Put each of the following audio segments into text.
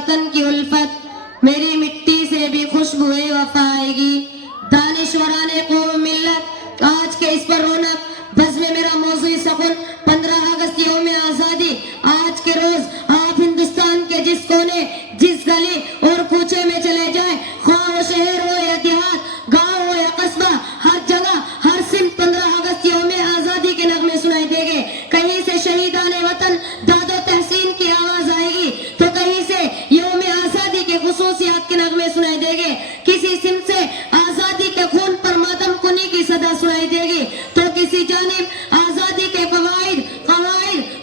वतन की उल्फत, मेरी मिट्टी से भी खुशबुए वफा आएगी। दानिशवरान कौम मिल्लत, आज के इस पर रौनक बस में मेरा मौजूद सकुन 15 अगस्त यौम आज़ादी। आज के रोज आप हिंदुस्तान के जिस कोने, जिस गली और कूचे में चले जाएं, ख्वाह वो शहर हो या देहात, गांव हो या कस्बा, हर जगह हर सिमत 15 अगस्त यौम आज़ादी के नगमे सुनाई देंगे। कहीं से शहीदान वतन दादो तहसीन की आवाज आएगी तो कहीं से यौम आज़ादी के खुसूसियात के नगमे सुनाई देंगे। किसी सिमत से आज़ादी के खून पर मातम कुनी की सदा सुनाई देगी तो किसी जानिब आज़ादी के फवाइद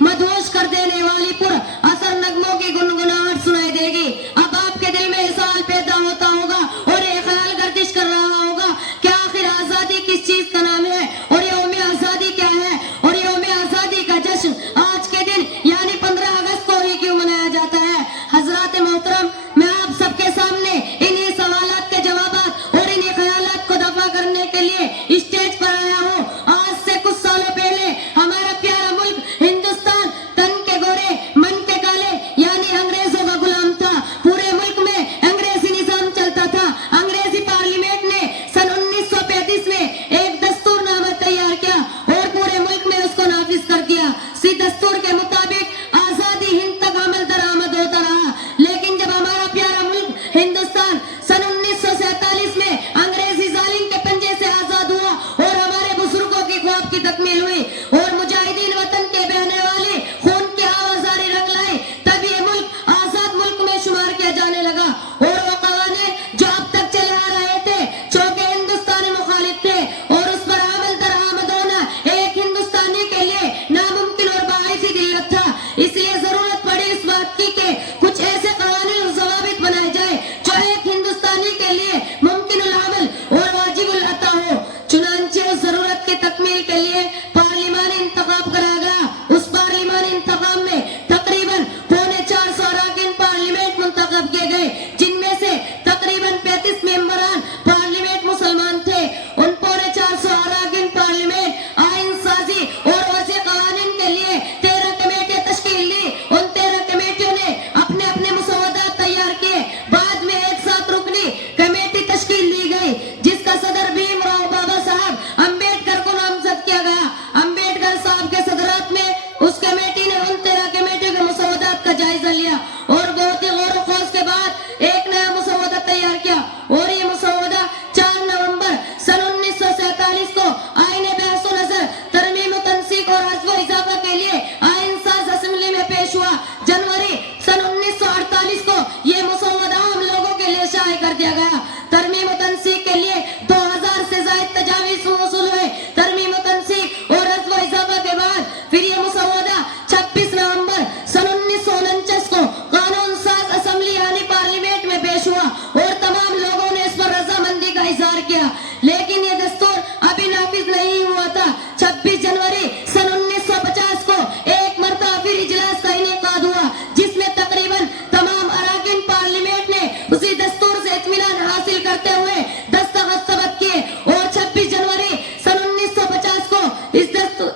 मदहोश कर देने वाली पुर असर नगमों की गुनगुनाहट सुनाई देगी। अब आपके दिल में सवाल पैदा होता होगा और ये ख्याल गर्दिश कर रहा होगा कि आखिर आज़ादी किस चीज का नाम है और यौम आज़ादी क्या है और यौम आज़ादी का जश्न आज के दिन यानी 15 अगस्त को ही क्यों मनाया जाता है। हजरात मोहतरम, मैं आप सबके सामने इन्हीं सवालात के जवाबात और इन्हीं ख्यालात को दफा करने के लिए स्टेज पर आया हूँ। आज से कुछ सालों पहले हमारा प्यारा मुल्क हिंदुस्तान तन के गोरे मन के काले यानी अंग्रेजों का गुलाम था। पूरे मुल्क में अंग्रेजी निजाम चलता था। अंग्रेजी पार्लियामेंट ने सन 1935 में एक दस्तूरनामा तैयार किया और पूरे मुल्क में उसको नाफिज कर दिया। इसी दस्तूर के मुताबिक आजादी हिंद तक अमल दरामद होता रहा। लेकिन जब हमारा प्यारा मुल्क हिंदुस्तान सन 1947 में अंग्रेजी जालिम के पंजे से आजाद हुआ और हमारे बुजुर्गों की ख्वाब की तकमील हुई और मुजाहिदीन वतन के बहने वाले खून की आवाज जारी रंग लाई, तब ये मुल्क आजाद मुल्क में शुमार किया जाने लगा। और वो कवानीन जो अब तक चले आ रहे थे चौके हिंदुस्तानी मुखालिफ थे और उस पर अमल दरामद होना एक हिंदुस्तानी के लिए नामुमकिन और बाइसी दिल्लत था। इसलिए जरूरत पड़ी इस बात की कि कुछ ऐसे कवानीन और ज़वाबित बनाए जाए जो एक हिंदुस्तानी के लिए मुमकिनुल अमल और वाजिबुल अता हो। चुनांचे उस जरूरत की तकमील के लिए पार्लिमानी इंतखाब कराया गया। उस पार्लिमानी इंतखाब में तकरीबन 450 अरकान पार्लियामेंट मुंतखब किए गए, जिनमें से तकरीबन 35 मेंबरान पार्लियामेंट मुसलमान थे। उन 450 अरकान पार्लियामेंट आइन साजी और वज़े क़वानीन के लिए 13 कमेटियां तश्कील दी। उन 13 कमेटियों ने अपने अपने मुसव्वदात तैयार किए। बाद में एक 7 रुकनी कमेटी तश्कील दी गई जिसका सदर भीमराव बाबा साहब अम्बेडकर को नामजद किया गया। अम्बेडकर साहब के सदरात में उस कमेटी ने उन 13 कमेटियों के मुसव्वदात का जायजा लिया और बहुत ही गौर खोज के बाद एक नया मुसव्वदा तैयार किया और ये मुसव्वदा 4 नवंबर सन 1947 को आईने बहसो नजर तरमीम व तनसीक और हज़्व व इजाफा के लिए आइन साज असेंबली में पेश हुआ। जनवरी सन 1948 को ये मुसव्वदा हम लोगों के लिए शाये कर दिया गया। तरमीम व तनसीक के लिए 2000 से ज़ायद तजावीज़ मौसूल हुए। तरमीम व तनसीक और हज़्व व इजाफा के बाद फिर ये मुसव्वदा 26 नवंबर सन 1949 को कानून साज असेंबली यानी पार्लियामेंट में पेश हुआ और तमाम लोगों ने इस पर रजामंदी का इजहार किया। लेकिन ये दस्तूर अभी नाफिज नहीं हुआ था। 26 जनवरी सन 1950 को एक मरतबा फिर इजलास का इनेकाद हुआ जिसमें तकरीबन तमाम अरकान पार्लियामेंट ने उसी दस्तूर से इत्मीनान हासिल करते हुए दस्तखत किए और 26 जनवरी सन 1950 को इस दस्तूर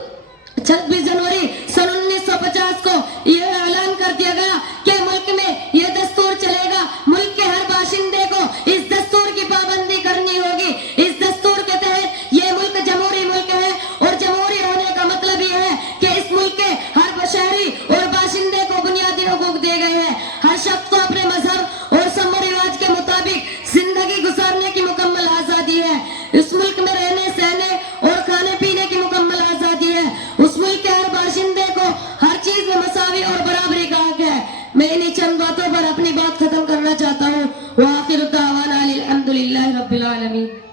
26 जनवरी सन 1950 को यह ऐलान कर दिया गया कि मुल्क में यह दस्तूर चलेगा। मुल्क के हर बाशिंदे को इस दस्तूर की पाबंदी करनी होगी। इस दस्तूर के तहत यह मुल्क जमहूरी मुल्क है और जमहूरी होने का मतलब यह है कि इस मुल्क के हर शहरी और बाशिंदे को बुनियादी हुकूक दिए गए हैं। हर शख्स को अपने मजहब और रस्म व रिवाज के मुताबिक जिंदगी गुजारने की मुकम्मल आजादी है। इस मुल्क में रहने सहने और खाने पीने की मुकम्मल आजादी है। उस मुल्क के हर बाशिंदे को हर चीज में मसावी और बराबरी का हक है। मैं इन्हीं चंद बातों पर अपनी बात खत्म करना चाहता हूँ। व आखिर दावाना अनिल हम्दुलिल्लाहि रब्बिल आलमीन।